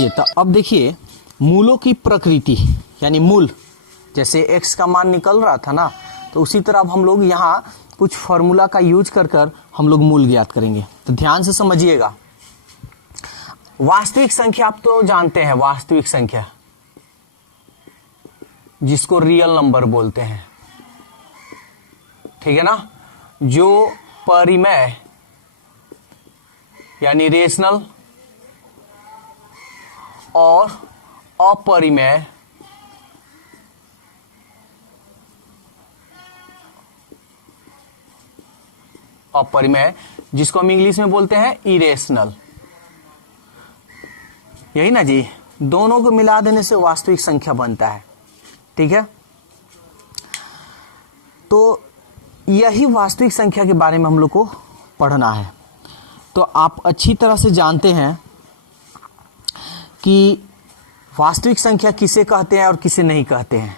चलिए तो अब देखिए मूलों की प्रकृति, यानी मूल, जैसे x का मान निकल रहा था ना, तो उसी तरह अब हम लोग यहाँ कुछ फॉर्मूला का यूज कर कर हम लोग मूल ज्ञात करेंगे। तो ध्यान से समझिएगा। वास्तविक संख्या आप तो जानते हैं, वास्तविक संख्या जिसको रियल नंबर बोलते हैं, ठीक है ना, जो परिमेय यानी रेशनल और अपरिमेय जिसको हम इंग्लिश में बोलते हैं इरेशनल, यही ना जी, दोनों को मिला देने से वास्तविक संख्या बनता है, ठीक है। तो यही वास्तविक संख्या के बारे में हम लोग को पढ़ना है। तो आप अच्छी तरह से जानते हैं कि वास्तविक संख्या किसे कहते हैं और किसे नहीं कहते हैं,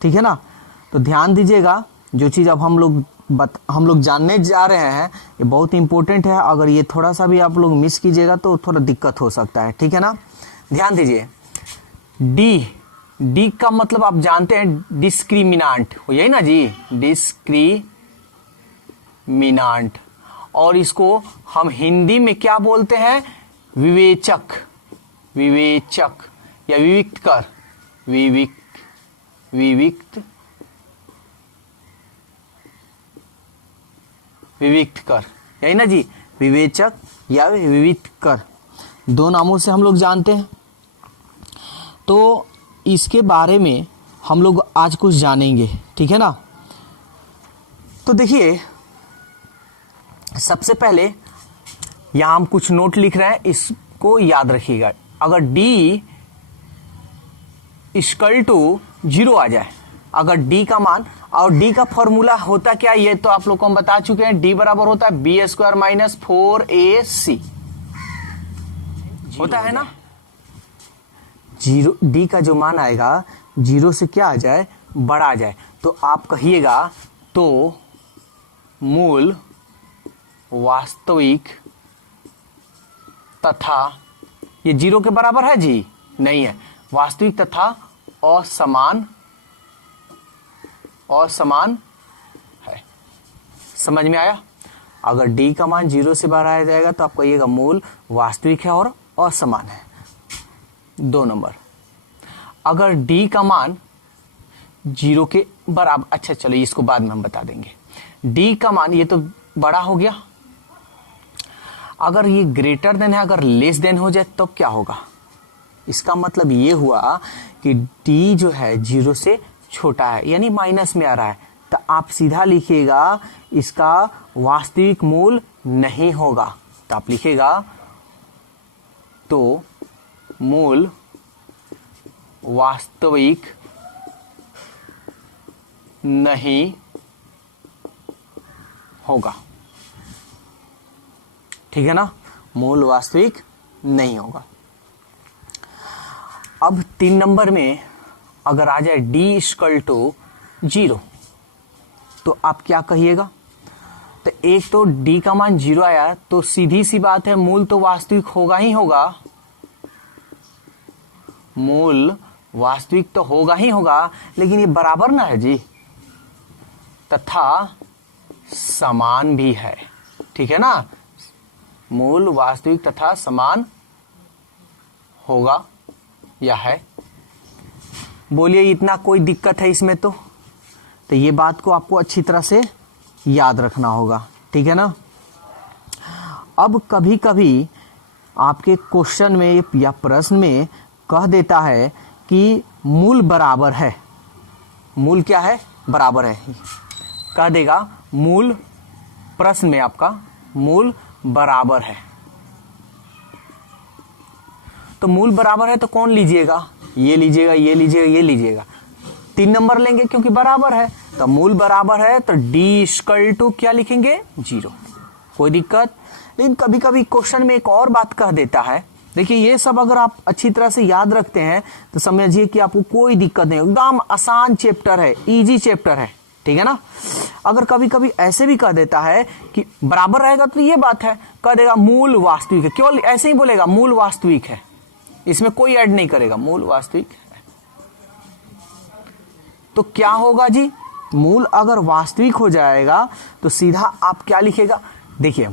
ठीक है ना। तो ध्यान दीजिएगा, जो चीज़ अब हम लोग जानने जा रहे हैं ये बहुत इंपॉर्टेंट है। अगर ये थोड़ा सा भी आप लोग मिस कीजिएगा तो थोड़ा दिक्कत हो सकता है, ठीक है ना। ध्यान दीजिए, डी का मतलब आप जानते हैं डिस्क्रिमिनांट, यही ना जी, डिस्क्रिमिनांट, और इसको हम हिंदी में क्या बोलते हैं, विवेचक या विविक्त कर, विविक्त कर, यही ना जी, विवेचक या विविक्त कर, दो नामों से हम लोग जानते हैं। तो इसके बारे में हम लोग आज कुछ जानेंगे, ठीक है ना। तो देखिए, सबसे पहले यहां हम कुछ नोट लिख रहे हैं, इसको याद रखिएगा। अगर डी इक्वल टू 0 आ जाए, अगर डी का मान, और डी का फॉर्मूला होता क्या, ये तो आप लोग को हम बता चुके हैं, डी बराबर होता है b² - 4ac, होता है ना। 0 डी का जो मान आएगा 0 से क्या आ जाए, बड़ा आ जाए, तो आप कहिएगा तो मूल वास्तविक तथा, ये 0 के बराबर है जी, नहीं है, वास्तविक तथा असमान है। समझ में आया। अगर डी का मान 0 से बाहर आ जाएगा तो आप कहिएगा मूल वास्तविक है और असमान है। 2 नंबर, अगर डी का मान 0 के बराबर, अच्छा चलो इसको बाद में हम बता देंगे। डी का मान, ये तो बड़ा हो गया, अगर ये ग्रेटर देन है, अगर लेस देन हो जाए तब तो क्या होगा, इसका मतलब ये हुआ कि डी जो है 0 से छोटा है, यानी माइनस में आ रहा है, तो आप सीधा लिखिएगा इसका वास्तविक मूल नहीं होगा। तो आप लिखिएगा तो मूल वास्तविक नहीं होगा, ठीक है ना, मूल वास्तविक नहीं होगा। अब 3 नंबर में अगर आ जाए d = 0, तो आप क्या कहिएगा। तो एक तो d का मान 0 आया, तो सीधी सी बात है मूल तो वास्तविक होगा ही होगा, मूल वास्तविक तो होगा ही होगा, लेकिन ये बराबर ना है जी, तथा समान भी है, ठीक है ना, मूल वास्तविक तथा समान होगा या है। बोलिए इतना कोई दिक्कत है इसमें? तो ये बात को आपको अच्छी तरह से याद रखना होगा, ठीक है ना। अब कभी कभी आपके क्वेश्चन में या प्रश्न में कह देता है कि मूल बराबर है, मूल क्या है, बराबर है, कह देगा मूल, प्रश्न में आपका मूल बराबर है। तो मूल बराबर है तो कौन लीजिएगा, ये लीजिएगा, ये लीजिएगा, ये लीजिएगा, 3 नंबर लेंगे क्योंकि बराबर है। तो मूल बराबर है तो d = क्या लिखेंगे, 0, कोई दिक्कत। लेकिन कभी कभी क्वेश्चन में एक और बात कह देता है, देखिए ये सब अगर आप अच्छी तरह से याद रखते हैं तो समझिए कि आपको कोई दिक्कत नहीं, एकदम आसान चैप्टर है, इजी चैप्टर है, ठीक है ना। अगर कभी कभी ऐसे भी कह देता है कि बराबर रहेगा तो ये बात है, कह देगा मूल वास्तविक है, केवल ऐसे ही बोलेगा मूल वास्तविक है, इसमें कोई ऐड नहीं करेगा, मूल वास्तविक है। तो क्या होगा जी, मूल अगर वास्तविक हो जाएगा तो सीधा आप क्या लिखेगा, देखिए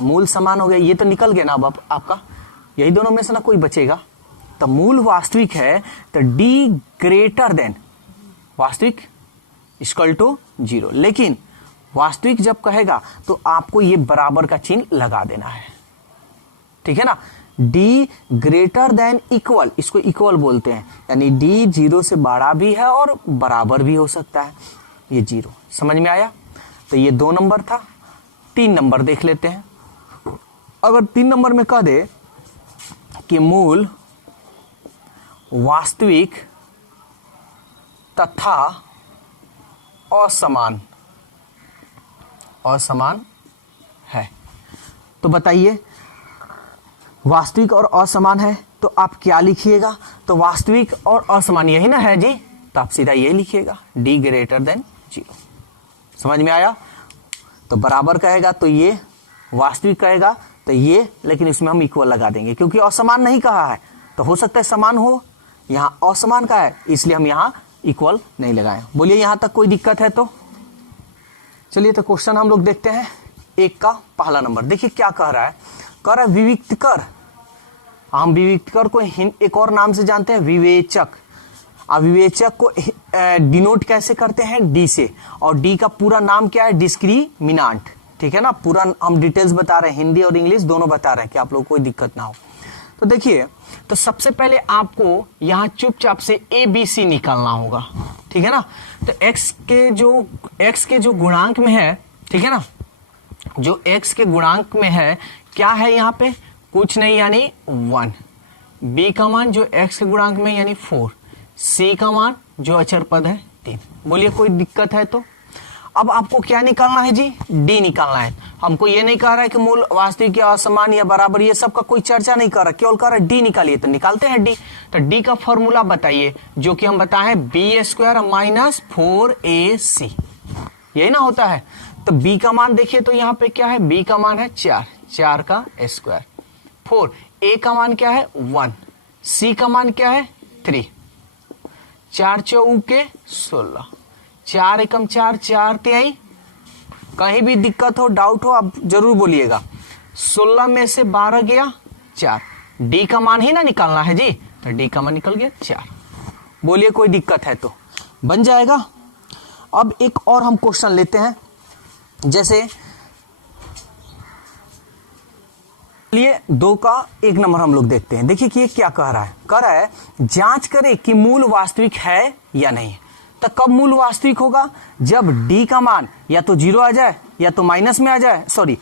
मूल समान हो गया, ये तो निकल गया ना अब आपका, यही दोनों में से ना कोई बचेगा। तो मूल वास्तविक है तो डी ग्रेटर देन वास्तविक इक्वल टू 0, लेकिन वास्तविक जब कहेगा तो आपको ये बराबर का चिन्ह लगा देना है, ठीक है ना। डी ग्रेटर देन इक्वल, इसको इक्वल बोलते हैं, यानी डी 0 से बड़ा भी है और बराबर भी हो सकता है, ये 0। समझ में आया। तो ये 2 नंबर था। 3 नंबर देख लेते हैं। अगर 3 नंबर में कह दे कि मूल वास्तविक तथा असमान है, तो बताइए वास्तविक और असमान है तो आप क्या लिखिएगा, तो वास्तविक और असमान यही ना है जी, तो आप सीधा ये लिखिएगा डी ग्रेटर देन 0। समझ में आया। तो बराबर कहेगा तो ये, वास्तविक कहेगा तो ये, लेकिन इसमें हम इक्वल लगा देंगे क्योंकि असमान नहीं कहा है, तो हो सकता है समान हो, यहाँ असमान का है इसलिए हम यहाँ इक्वल नहीं लगाए। बोलिए यहाँ तक कोई दिक्कत है तो चलिए तो क्वेश्चन हम लोग देखते हैं। 1 का पहला नंबर देखिए क्या कह रहा है, कह रहा है विविक्त कर। हम विविक्त कर को एक और नाम से जानते हैं विवेचक। अब विवेचक को डिनोट कैसे करते हैं, डी से, और डी का पूरा नाम क्या है, डिस्क्रिमिनांट, ठीक है ना। पूरा हम डिटेल्स बता रहे हैं, हिंदी और इंग्लिश दोनों बता रहे हैं कि आप लोग को कोई दिक्कत ना हो। तो देखिए, तो सबसे पहले आपको यहाँ चुपचाप से ए बी सी निकालना होगा, ठीक है ना। तो x के जो गुणांक में है, ठीक है ना, जो x के गुणांक में है क्या है यहाँ पे, कुछ नहीं यानी 1, b का मान जो x के गुणांक में यानी 4, c का मान जो अचर पद है 3। बोलिए कोई दिक्कत है तो। अब आपको क्या निकालना है जी, d निकालना है। हमको ये नहीं कह रहा है कि मूल वास्तविक या असमान या बराबर, ये सब का कोई चर्चा नहीं कर रहा, केवल कह रहा है d निकालिए, तो निकालते हैं d। तो d का फॉर्मूला बताइए, जो कि हम बताएं b² माइनस 4ac, यही ना होता है। तो b का मान देखिए तो यहाँ पे क्या है, b का मान है 4 का स्क्वायर, 4, a का मान क्या है 1, c का मान क्या है 3, 4 चौके 16, 4 एकम 4, 4 तिहाई। कहीं भी दिक्कत हो, डाउट हो, आप जरूर बोलिएगा। 16 में से 12 गया 4, डी का मान ही ना निकालना है जी, तो डी का मान निकल गया 4। बोलिए कोई दिक्कत है तो, बन जाएगा। अब एक और हम क्वेश्चन लेते हैं, जैसे चलिए 2 का 1 नंबर हम लोग देखते हैं। देखिए कि ये क्या कह रहा है, कह रहा है जांच करें कि मूल वास्तविक है या नहीं। तो कब मूल वास्तविक होगा, जब डी का मान या तो 0 आ जाए या तो माइनस में आ जाए, सॉरी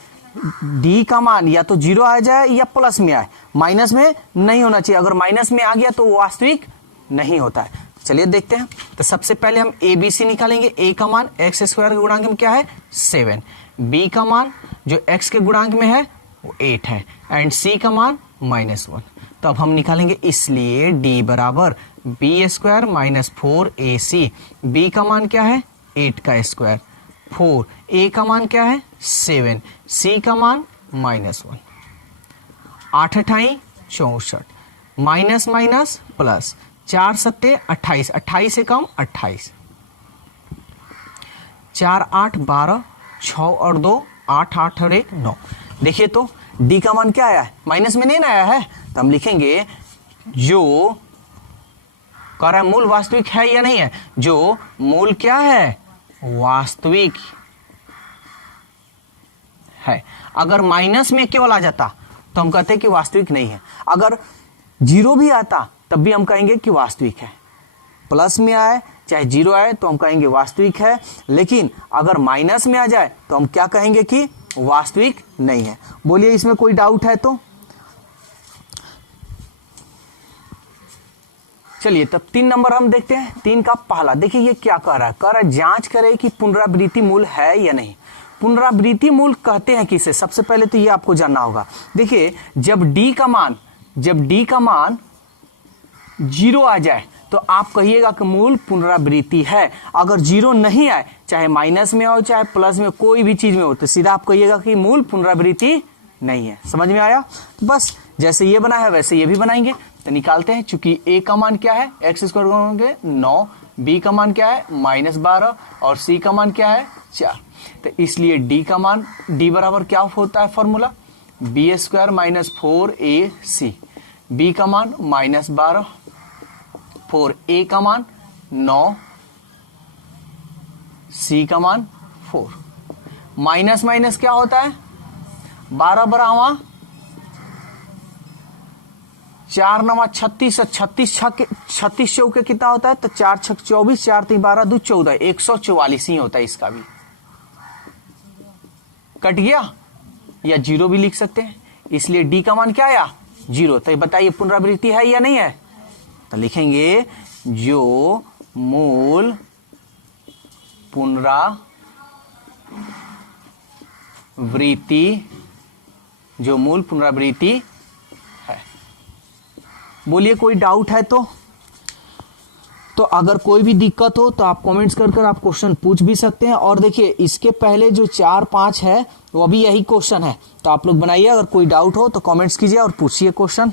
डी का मान या तो 0 आ जाए या प्लस में आए, माइनस में नहीं होना चाहिए। अगर माइनस में आ गया तो वो वास्तविक नहीं होता है। चलिए देखते हैं। तो सबसे पहले हम ए बी सी निकालेंगे। ए का मान x² के गुणांक में क्या है 7, बी का मान जो x के गुणांक में है वो 8 है, एंड c का मान -1। तो अब हम निकालेंगे, इसलिए d बराबर b² माइनस 4ac। b का मान क्या है 8 का स्क्वायर, 4, a का मान क्या है 7, c का मान -1। 8 अठाई 64, माइनस माइनस प्लस, 4 सत्ते 28, 28 से कम 28, 4 8 12, 6 और 2 8, 8 और 1 9। देखिए तो d का मान क्या आया है, माइनस में नहीं ना आया है, तो हम लिखेंगे जो कह रहा है मूल वास्तविक है या नहीं है, जो मूल क्या है वास्तविक है। अगर माइनस में केवल आ जाता तो हम कहते हैं कि वास्तविक नहीं है, अगर 0 भी आता तब भी हम कहेंगे कि वास्तविक है। प्लस में आए चाहे 0 आए तो हम कहेंगे वास्तविक है, लेकिन अगर माइनस में आ जाए तो हम क्या कहेंगे कि वास्तविक नहीं है। बोलिए इसमें कोई डाउट है तो। चलिए तब 3 नंबर हम देखते हैं। 3 का पहला देखिए ये क्या कह रहा है, कह रहा है जांच करें कि पुनरावृत्ति मूल है या नहीं। पुनरावृत्ति मूल कहते हैं किसे, सबसे पहले तो ये आपको जानना होगा। देखिए जब d का मान 0 आ जाए तो आप कहिएगा कि मूल पुनरावृत्ति है। अगर 0 नहीं आए, चाहे माइनस में हो चाहे प्लस में, कोई भी चीज में हो, तो सीधा आप कहिएगा कि मूल पुनरावृत्ति नहीं है। समझ में आया? तो बस जैसे ये बना है वैसे ये भी बनाएंगे। तो निकालते हैं, चूंकि a का मान क्या है, एक्स स्क्वायर होंगे 9, b का मान क्या है -12 और c का मान क्या है 4। तो इसलिए d का मान, d बराबर क्या होता है formula, b square minus 4ac, b का मान -12, 4a का मान 9, c का मान 4। माइनस माइनस क्या होता है, 12 बरावा 4 9 36, 36 चौके कितना होता है, तो 4 6 24, 4 3 12 2 14, 144 ही होता है। इसका भी कट गया, या जीरो भी लिख सकते हैं। इसलिए डी का मान क्या आया 0। तो बताइए पुनरावृत्ति है या नहीं है? तो लिखेंगे जो मूल पुनरावृत्ति है। बोलिए कोई डाउट है तो अगर कोई भी दिक्कत हो तो आप कमेंट्स कर आप क्वेश्चन पूछ भी सकते हैं। और देखिए इसके पहले जो 4 5 है वो भी यही क्वेश्चन है, तो आप लोग बनाइए। अगर कोई डाउट हो तो कमेंट्स कीजिए और पूछिए क्वेश्चन।